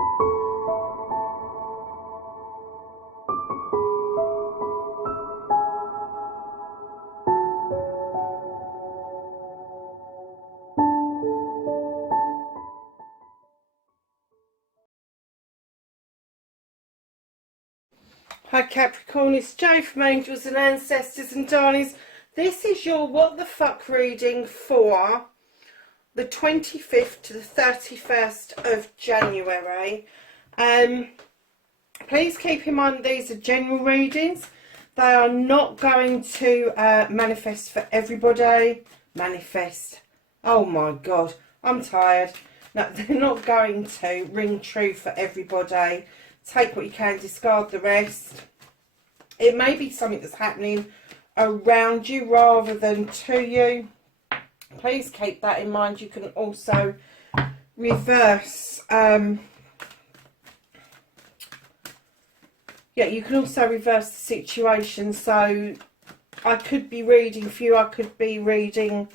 Hi Capricorn, it's Jo from Angels and Ancestors, and darlings, this is your what the fuck reading for the 25th to the 31st of January. Please keep in mind these are general readings. They are not going to manifest for everybody. Manifest. Oh my god, I'm tired. No, they're not going to ring true for everybody. Take what you can, discard the rest. It may be something that's happening around you rather than to you. Please keep that in mind. You can also reverse. You can also reverse the situation. So I could be reading for you. I could be reading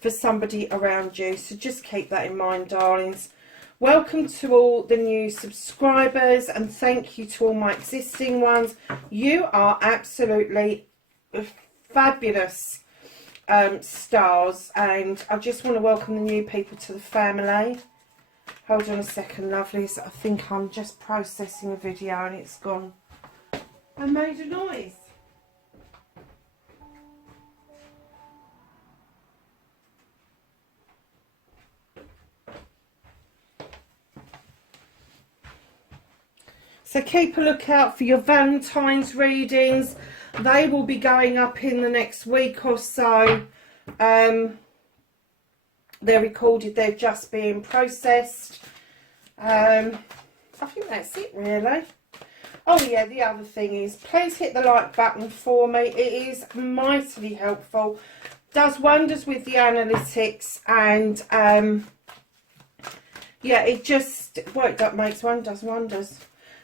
for somebody around you. So just keep that in mind, darlings. Welcome to all the new subscribers, and thank you to all my existing ones. You are absolutely fabulous stars, and I just want to welcome the new people to the family. Hold on a second, lovelies. I think I'm just processing a video and it's gone and made a noise. So keep a lookout for your Valentine's readings. They will be going up in the next week or so. They're recorded, they're just being processed. I think that's it really. Oh yeah, the other thing is, please hit the like button for me. It is mightily helpful. Does wonders with the analytics, and yeah, it just, well, that makes does wonders.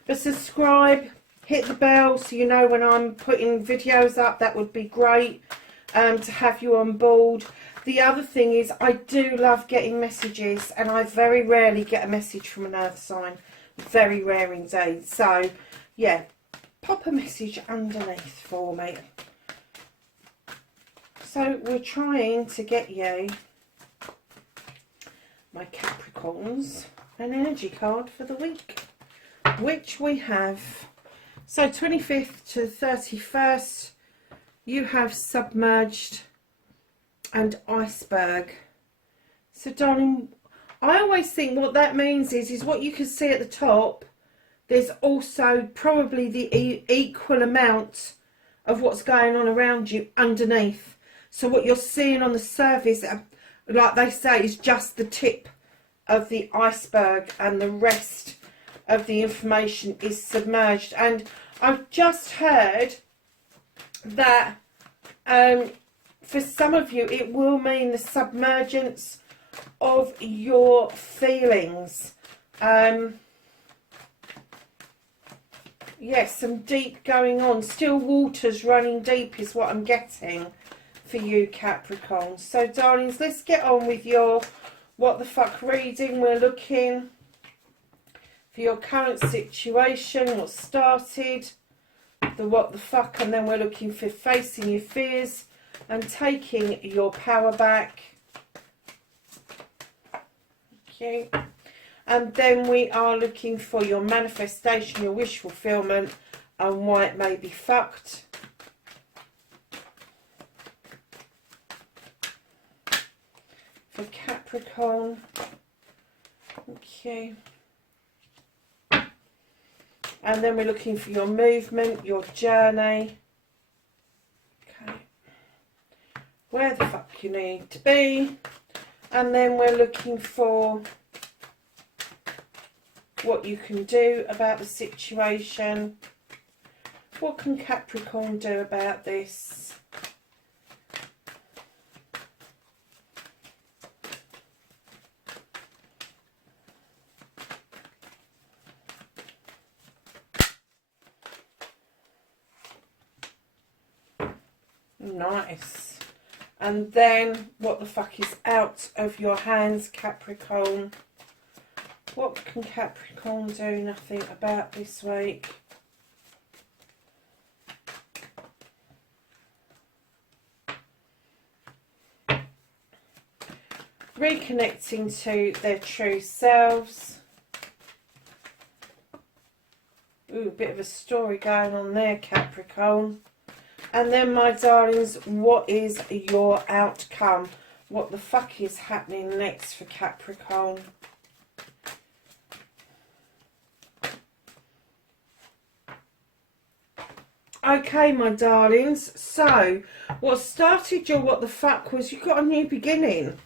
But subscribe, hit the bell so you know when I'm putting videos up. That would be great to have you on board. The other thing is, I do love getting messages, and I very rarely get a message from an earth sign. Very rare indeed. So, yeah, pop a message underneath for me. So, we're trying to get you, my Capricorns, an energy card for the week, which we have. So 25th to 31st, you have submerged and iceberg. So darling, I always think what that means is what you can see at the top, there's also probably the equal amount of what's going on around you underneath. So what you're seeing on the surface, like they say, is just the tip of the iceberg, and the rest of the information is submerged. And I've just heard that for some of you it will mean the submergence of your feelings. Yes, some deep going on. Still waters running deep is what I'm getting for you Capricorns. So darlings, let's get on with your what the fuck reading. We're looking for your current situation, what started, the what the fuck, and then we're looking for facing your fears and taking your power back. Okay. And then we are looking for your manifestation, your wish fulfillment, and why it may be fucked. For Capricorn. Okay. And then we're looking for your movement, your journey. Okay. Where the fuck you need to be. And then we're looking for what you can do about the situation. What can Capricorn do about this? Nice. And then what the fuck is out of your hands, Capricorn? What can Capricorn do nothing about this week? Reconnecting to their true selves. Ooh, a bit of a story going on there, Capricorn. And then, my darlings, what is your outcome? What the fuck is happening next for Capricorn? Okay, my darlings. So, what started your what the fuck was you got a new beginning.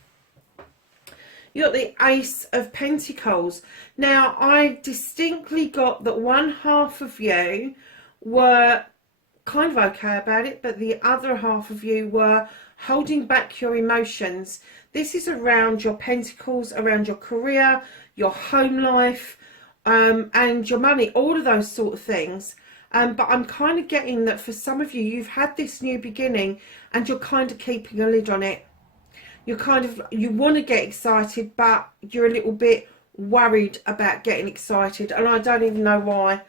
You got the Ace of Pentacles. Now, I distinctly got that one half of you were kind of okay about it, but the other half of you were holding back your emotions. This is around your pentacles, around your career, your home life, and your money, all of those sort of things. But I'm kind of getting that for some of you, you've had this new beginning and you're kind of keeping a lid on it. You're kind of, you want to get excited, but you're a little bit worried about getting excited, and I don't even know why.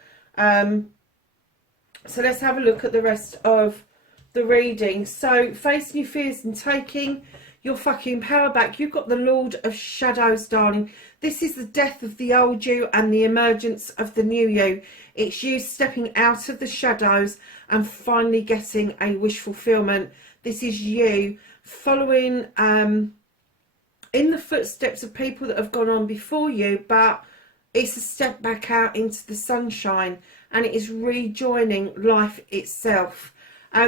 So let's have a look at the rest of the reading. So, facing your fears and taking your fucking power back. You've got the Lord of Shadows, darling. This is the death of the old you and the emergence of the new you. It's you stepping out of the shadows and finally getting a wish fulfillment. This is you following in the footsteps of people that have gone on before you, but it's a step back out into the sunshine, and it is rejoining life itself.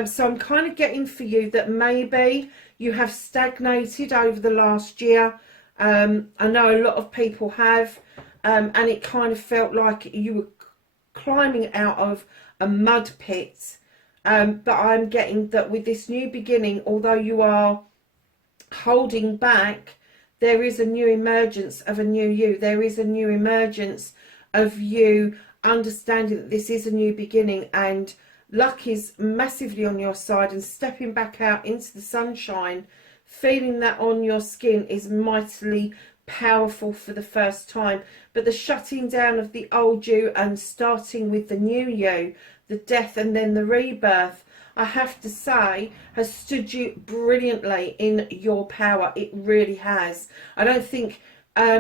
So I'm kind of getting for you that maybe you have stagnated over the last year. I know a lot of people have, and it kind of felt like you were climbing out of a mud pit. But I'm getting that with this new beginning, although you are holding back, there is a new emergence of a new you. There is a new emergence of you understanding that this is a new beginning, and luck is massively on your side, and stepping back out into the sunshine, feeling that on your skin is mightily powerful for the first time. But the shutting down of the old you and starting with the new you, the death and then the rebirth, I have to say, has stood you brilliantly in your power. It really has. I don't think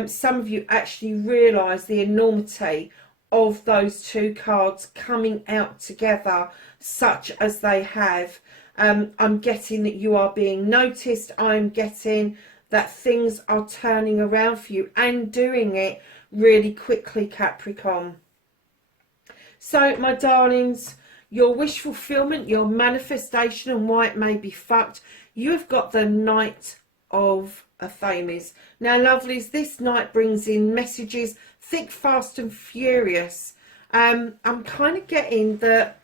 some of you actually realise the enormity of those two cards coming out together such as they have. I'm getting that you are being noticed. I'm getting that things are turning around for you and doing it really quickly, Capricorn. So, my darlings, your wish fulfillment, your manifestation, and why it may be fucked, you have got the Knight of Athames. Now, lovelies, this knight brings in messages thick, fast and furious. I'm kind of getting that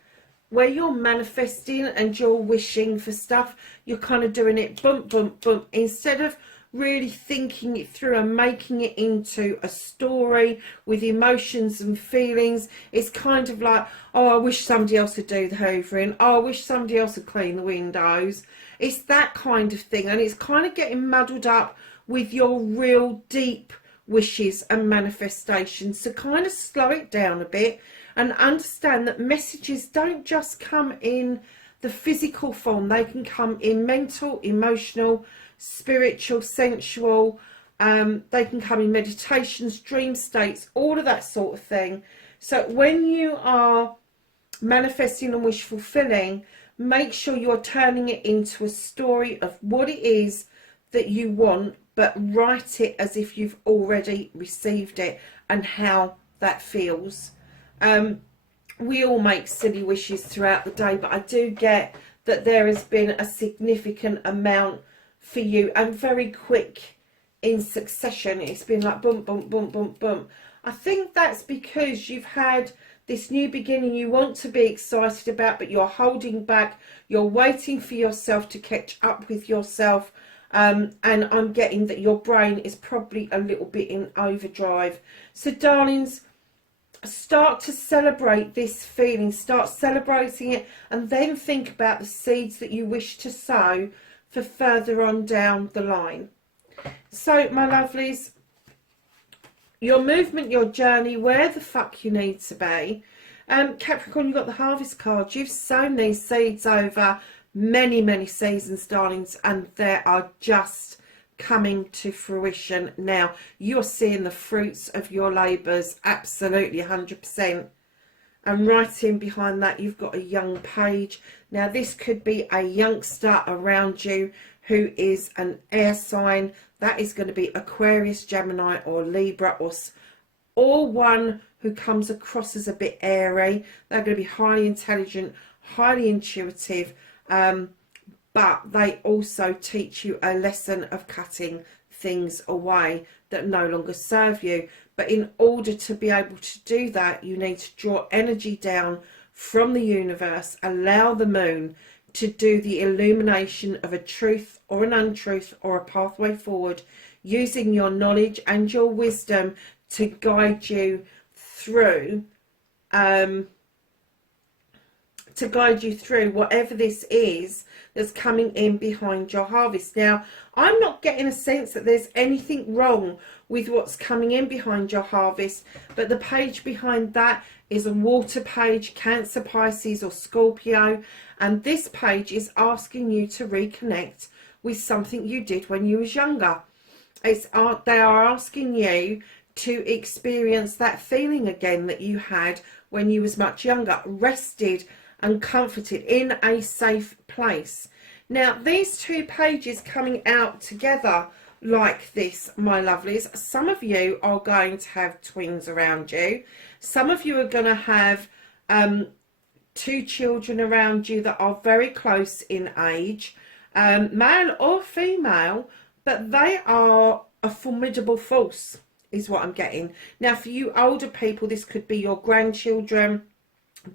where you're manifesting and you're wishing for stuff, you're kind of doing it bump, bump, bump, instead of really thinking it through and making it into a story with emotions and feelings. It's kind of like, oh, I wish somebody else would do the hoovering. Oh, I wish somebody else would clean the windows. It's that kind of thing, and it's kind of getting muddled up with your real deep wishes and manifestations. So kind of slow it down a bit and understand that messages don't just come in the physical form. They can come in mental, emotional, spiritual, sensual. They can come in meditations, dream states, all of that sort of thing. So when you are manifesting and wish fulfilling, make sure you're turning it into a story of what it is that you want, but write it as if you've already received it and how that feels. We all make silly wishes throughout the day, but I do get that there has been a significant amount for you, and very quick in succession. It's been like bump, bump, bump, bump, bump. I think that's because you've had this new beginning you want to be excited about, but you're holding back. You're waiting for yourself to catch up with yourself. And I'm getting that your brain is probably a little bit in overdrive. So, darlings, start to celebrate this feeling. Start celebrating it, and then think about the seeds that you wish to sow for further on down the line. So, my lovelies, your movement, your journey, where the fuck you need to be. Capricorn, you've got the harvest card. You've sown these seeds over many, many seasons, darlings, and they are just coming to fruition now. You're seeing the fruits of your labours, absolutely 100%. And right in behind that, you've got a young page. Now, this could be a youngster around you who is an air sign. That is going to be Aquarius, Gemini, or Libra, or one who comes across as a bit airy. They're going to be highly intelligent, highly intuitive, but they also teach you a lesson of cutting things away that no longer serve you. But in order to be able to do that, you need to draw energy down from the universe, allow the moon to do the illumination of a truth or an untruth or a pathway forward, using your knowledge and your wisdom to guide you through whatever this is that's coming in behind your harvest. Now, I'm not getting a sense that there's anything wrong with what's coming in behind your harvest, but the page behind that is a water page, Cancer, Pisces, or Scorpio, and this page is asking you to reconnect with something you did when you was younger. They are asking you to experience that feeling again that you had when you was much younger, rested and comforted in a safe place. Now, these two pages coming out together like this, my lovelies, some of you are going to have twins around you. Some of you are going to have two children around you that are very close in age, male or female, but they are a formidable force, is what I'm getting. Now, for you older people, this could be your grandchildren,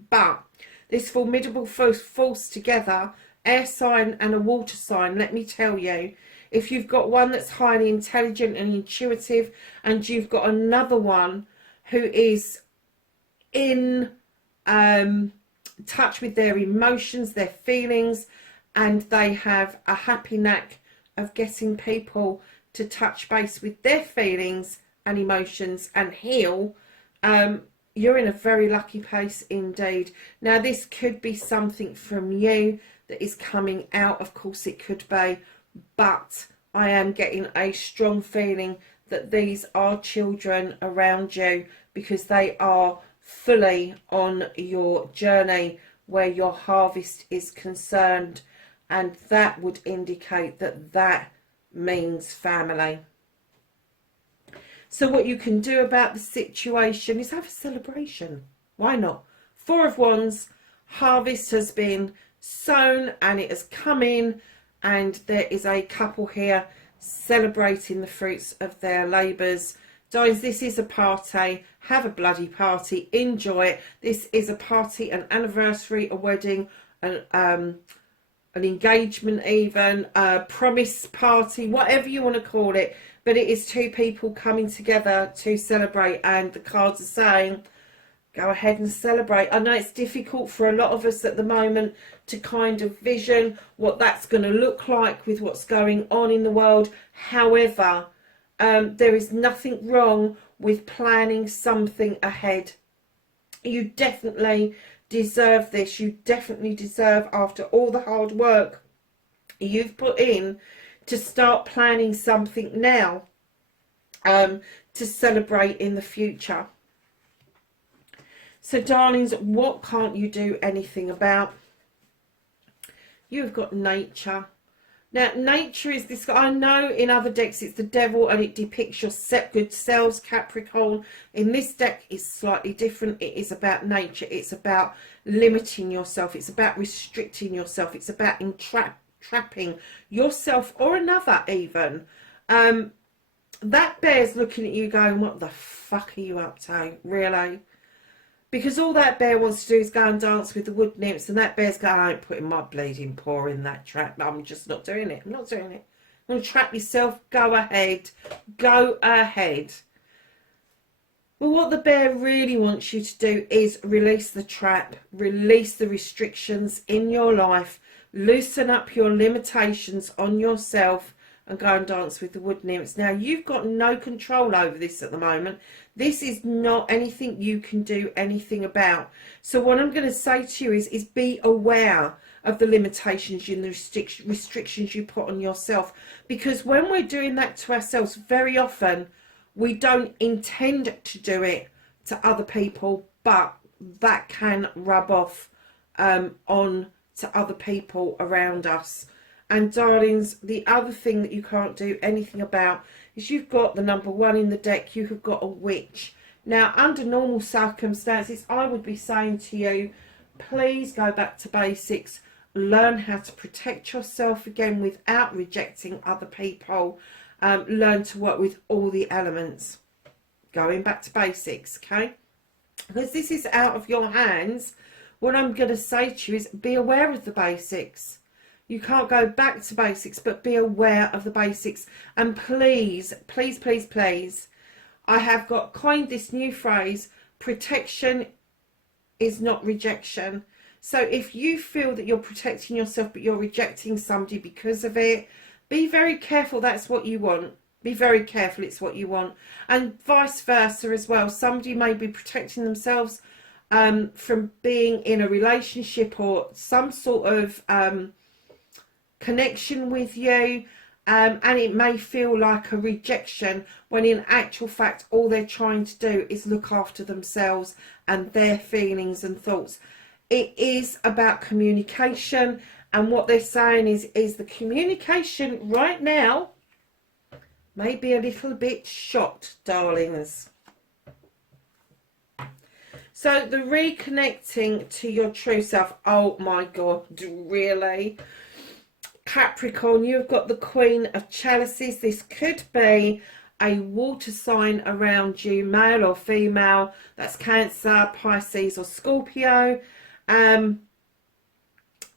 but this formidable force together, air sign and a water sign, let me tell you, if you've got one that's highly intelligent and intuitive, and you've got another one who is in touch with their emotions, their feelings, and they have a happy knack of getting people to touch base with their feelings and emotions and heal, you're in a very lucky place indeed. Now, this could be something from you that is coming out. Of course it could be, but I am getting a strong feeling that these are children around you, because they are fully on your journey where your harvest is concerned, and that would indicate that that means family. So what you can do about the situation is have a celebration. Why not? Four of Wands, harvest has been sown and it has come in, and there is a couple here celebrating the fruits of their labours. Guys, this is a party. Have a bloody party. Enjoy it. This is a party, an anniversary, a wedding, an engagement even, a promise party, whatever you want to call it. But it is two people coming together to celebrate, and the cards are saying, go ahead and celebrate. I know it's difficult for a lot of us at the moment to kind of vision what that's going to look like with what's going on in the world. However, there is nothing wrong with planning something ahead. You definitely deserve this. You definitely deserve, after all the hard work you've put in, to start planning something now to celebrate in the future. So, darlings, what can't you do anything about? You've got nature. Now, nature is this. I know in other decks it's the devil and it depicts your good selves, Capricorn. In this deck, it's slightly different. It is about nature. It's about limiting yourself. It's about restricting yourself. It's about trapping yourself or another even. That bear's looking at you going, what the fuck are you up to? Really? Because all that bear wants to do is go and dance with the wood nymphs, and that bear's going, I ain't putting my bleeding paw in that trap. I'm just not doing it. I'm not doing it. You want to trap yourself? Go ahead. Go ahead. But what the bear really wants you to do is release the trap, release the restrictions in your life, loosen up your limitations on yourself, and go and dance with the wood nymphs. Now, you've got no control over this at the moment. This is not anything you can do anything about. So what I'm going to say to you is be aware of the limitations and the restrictions you put on yourself. Because when we're doing that to ourselves, very often we don't intend to do it to other people, but that can rub off on to other people around us. And darlings, the other thing that you can't do anything about is you've got the number 1 in the deck. You have got a witch. Now, under normal circumstances, I would be saying to you, please go back to basics. Learn how to protect yourself again without rejecting other people. Learn to work with all the elements. Going back to basics, okay? Because this is out of your hands. What I'm going to say to you is be aware of the basics. You can't go back to basics, but be aware of the basics. And please, please, please, please, I have coined this new phrase, protection is not rejection. So if you feel that you're protecting yourself, but you're rejecting somebody because of it, be very careful that's what you want. Be very careful it's what you want. And vice versa as well. Somebody may be protecting themselves from being in a relationship or some sort of connection with you, and it may feel like a rejection, when in actual fact all they're trying to do is look after themselves and their feelings and thoughts. It is about communication, and what they're saying is the communication right now may be a little bit shot, darlings. So the reconnecting to your true self, oh my God, really? Capricorn, you've got the Queen of Chalices. This could be a water sign around you, male or female. That's Cancer, Pisces or Scorpio.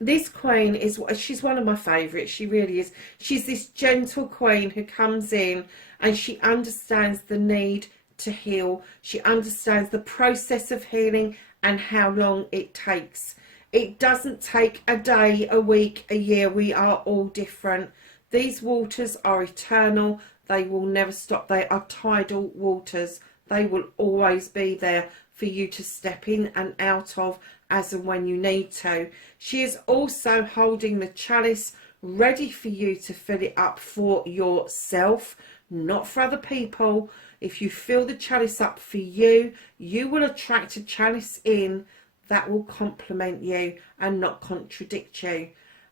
This Queen she's one of my favourites. She really is. She's this gentle Queen who comes in and she understands the need to heal. She understands the process of healing and how long it takes. It doesn't take a day, a week, a year. We are all different. These waters are eternal. They will never stop. They are tidal waters. They will always be there for you to step in and out of as and when you need to. She is also holding the chalice ready for you to fill it up for yourself, not for other people. If you fill the chalice up for you, you will attract a chalice in that will complement you and not contradict you.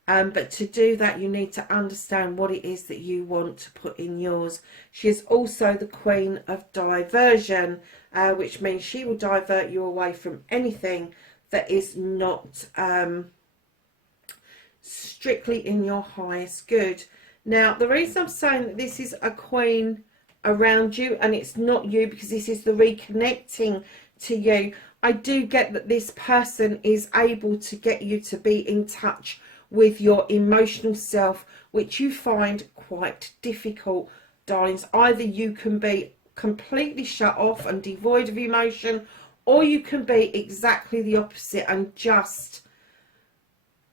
But to do that, you need to understand what it is that you want to put in yours. She is also the Queen of Diversion, which means she will divert you away from anything that is not strictly in your highest good. Now, the reason I'm saying that this is a queen around you and it's not you, because this is the reconnecting to you, I do get that this person is able to get you to be in touch with your emotional self, which you find quite difficult, darlings. Either you can be completely shut off and devoid of emotion, or you can be exactly the opposite and just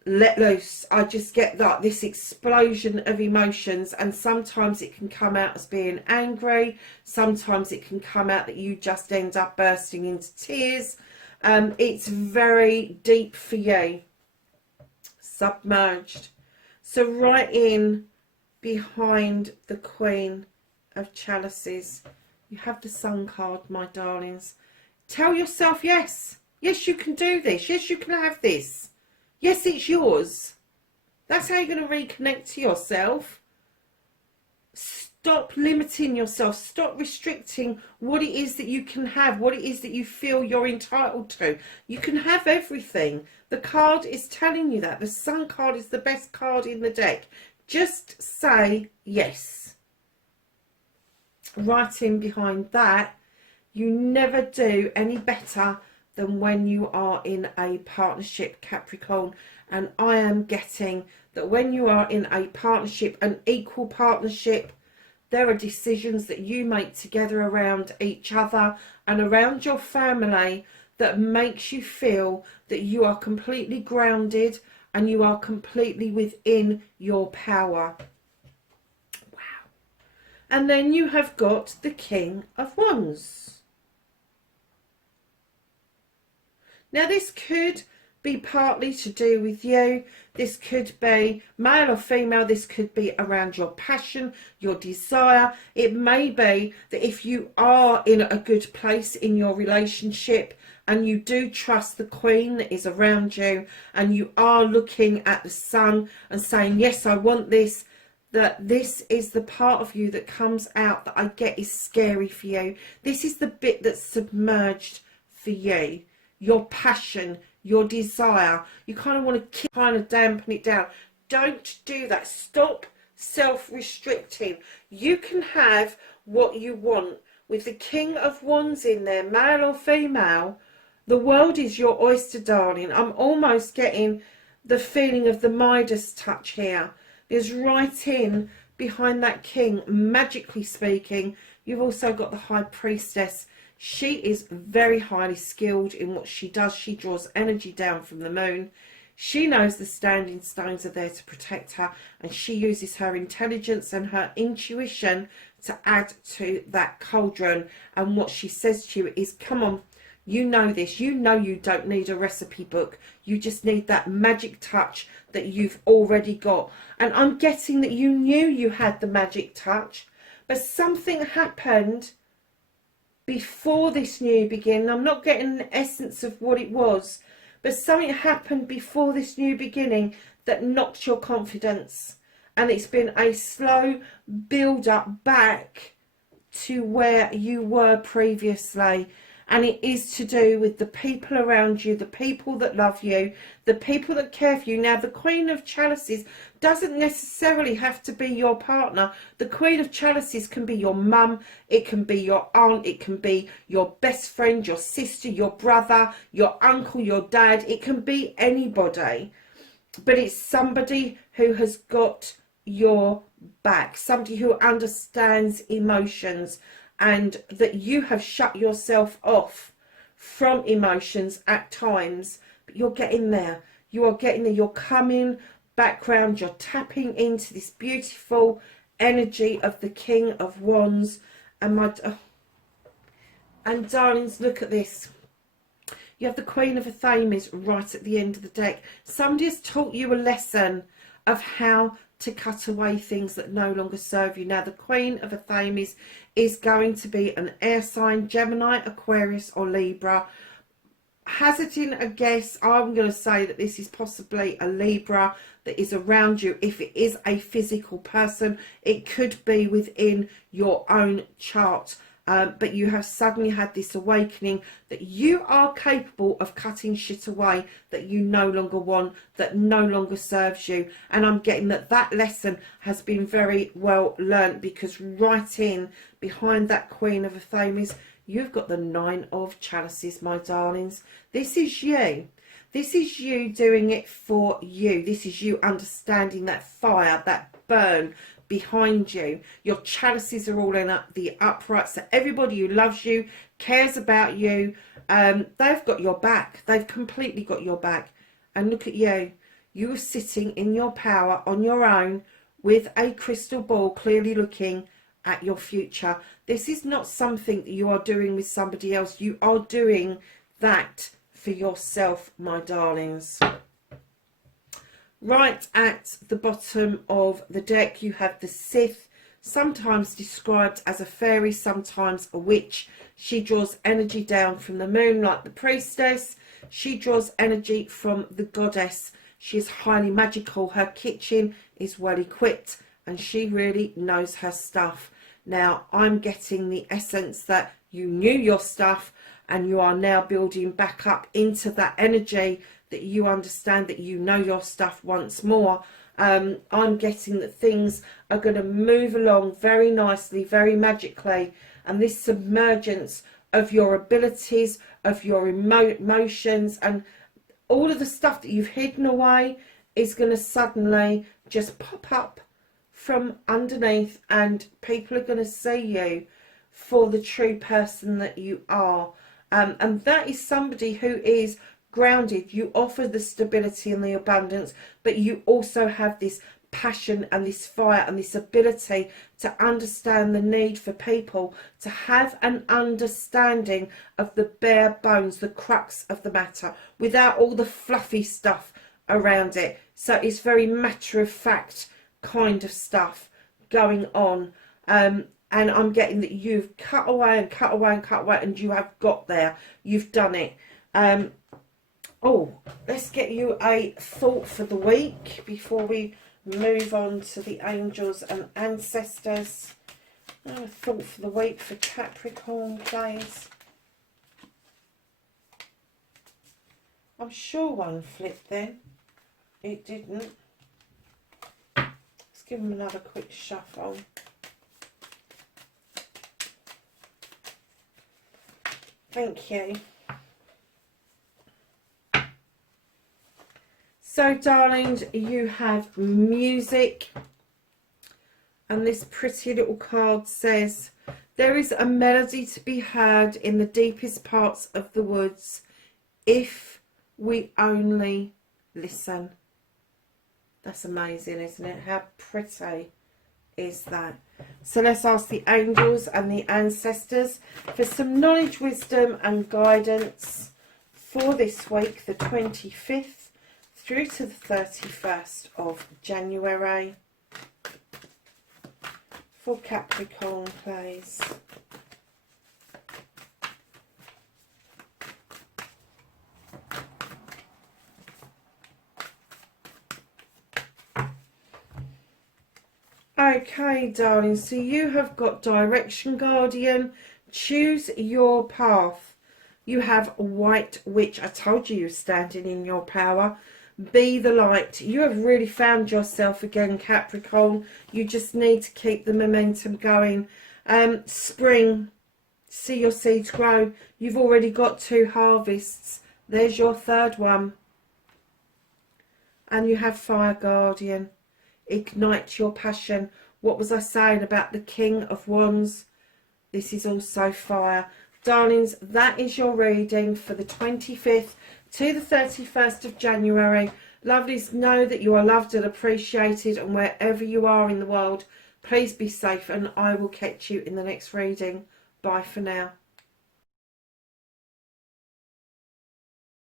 let loose. I just get that this explosion of emotions, and sometimes it can come out as being angry, sometimes it can come out that you just end up bursting into tears. It's very deep for you, submerged. So right in behind the Queen of Chalices, you have the Sun card, my darlings. Tell yourself, yes, you can do this, yes, you can have this. Yes, it's yours. That's how you're going to reconnect to yourself. Stop limiting yourself. Stop restricting what it is that you can have, what it is that you feel you're entitled to. You can have everything. The card is telling you that. The Sun card is the best card in the deck. Just say yes. Right in behind that, you never do any better than when you are in a partnership, Capricorn. And I am getting that when you are in a partnership, an equal partnership, there are decisions that you make together around each other and around your family that makes you feel that you are completely grounded and you are completely within your power. Wow. And then you have got the King of Wands. Now this could be partly to do with you. This could be male or female. This could be around your passion, your desire. It may be that if you are in a good place in your relationship and you do trust the Queen that is around you, and you are looking at the sun and saying, yes, I want this, that this is the part of you that comes out that I get is scary for you. This is the bit that's submerged for you. Your passion, your desire. You kind of want to kind of dampen it down. Don't do that. Stop self-restricting. You can have what you want. With the King of Wands in there, male or female, the world is your oyster, darling. I'm almost getting the feeling of the Midas touch here. There's right in behind that king, magically speaking. You've also got the High Priestess. She is very highly skilled in what she does. She draws energy down from the moon. She knows the standing stones are there to protect her, and she uses her intelligence and her intuition to add to that cauldron. And what she says to you is, come on, you know this. You know you don't need a recipe book. You just need that magic touch that you've already got. And I'm getting that you knew you had the magic touch, but something happened before this new beginning. I'm not getting the essence of what it was, but something happened before this new beginning that knocked your confidence. And it's been a slow build up back to where you were previously. And it is to do with the people around you, the people that love you, the people that care for you. Now, the Queen of Chalices doesn't necessarily have to be your partner. The Queen of Chalices can be your mum, it can be your aunt, it can be your best friend, your sister, your brother, your uncle, your dad. It can be anybody. But it's somebody who has got your back, somebody who understands emotions, and that you have shut yourself off from emotions at times, but you're getting there. You are getting there. You're coming back round. You're tapping into this beautiful energy of the King of Wands. And darlings, look at this. You have the Queen of Athames right at the end of the deck. Somebody has taught you a lesson of how to cut away things that no longer serve you. Now, the Queen of Athames is going to be an air sign, Gemini, Aquarius or Libra. Hazarding a guess, I'm going to say that this is possibly a Libra that is around you. If it is a physical person, it could be within your own chart. But you have suddenly had this awakening that you are capable of cutting shit away that you no longer want, that no longer serves you. And I'm getting that that lesson has been very well learnt, because right in behind that Queen of Athames, you've got the Nine of Chalices, my darlings. This is you. This is you doing it for you. This is you understanding that fire, that burn behind you. Your chalices are all in the upright, so everybody who loves you, cares about you, they've got your back. They've completely got your back. And look at you. You are sitting in your power on your own with a crystal ball, clearly looking at your future. This is not something that you are doing with somebody else. You are doing that for yourself, my darlings. Right at the bottom of the deck, you have the Sith, sometimes described as a fairy, sometimes a witch. She draws energy down from the moon like the priestess. She draws energy from the goddess. She is highly magical. Her kitchen is well equipped, and she really knows her stuff. Now, I'm getting the essence that you knew your stuff, and you are now building back up into that energy that you understand that you know your stuff once more. I'm getting that things are going to move along very nicely, very magically, and this submergence of your abilities, of your emotions, and all of the stuff that you've hidden away is going to suddenly just pop up from underneath, and people are going to see you for the true person that you are. And that is somebody who is grounded. You offer the stability and the abundance, but you also have this passion and this fire and this ability to understand the need for people to have an understanding of the bare bones, the crux of the matter, without all the fluffy stuff around it. So it's very matter of fact kind of stuff going on. And I'm getting that you've cut away and cut away and cut away, and you have got there. You've done it. Oh, let's get you a thought for the week before we move on to the angels and ancestors. A thought for the week for Capricorn, please. I'm sure one flipped then. It didn't. Let's give them another quick shuffle. Thank you. So, darlings, you have music, and this pretty little card says, there is a melody to be heard in the deepest parts of the woods if we only listen. That's amazing, isn't it? How pretty is that? So let's ask the angels and the ancestors for some knowledge, wisdom and guidance for this week, the 25th. Through to the 31st of January for Capricorn, please. Okay, darling, so you have got direction, guardian. Choose your path. You have white witch. I told you you're standing in your power. Be the light. You have really found yourself again, Capricorn. You just need to keep the momentum going. Spring, see your seeds grow. You've already got 2 harvests. There's your 3rd one. And you have fire, guardian. Ignite your passion. What was I saying about the King of Wands? This is also fire. Darlings, that is your reading for the 25th to the 31st of January. Lovelies, know that you are loved and appreciated, and wherever you are in the world, please be safe, and I will catch you in the next reading. Bye for now.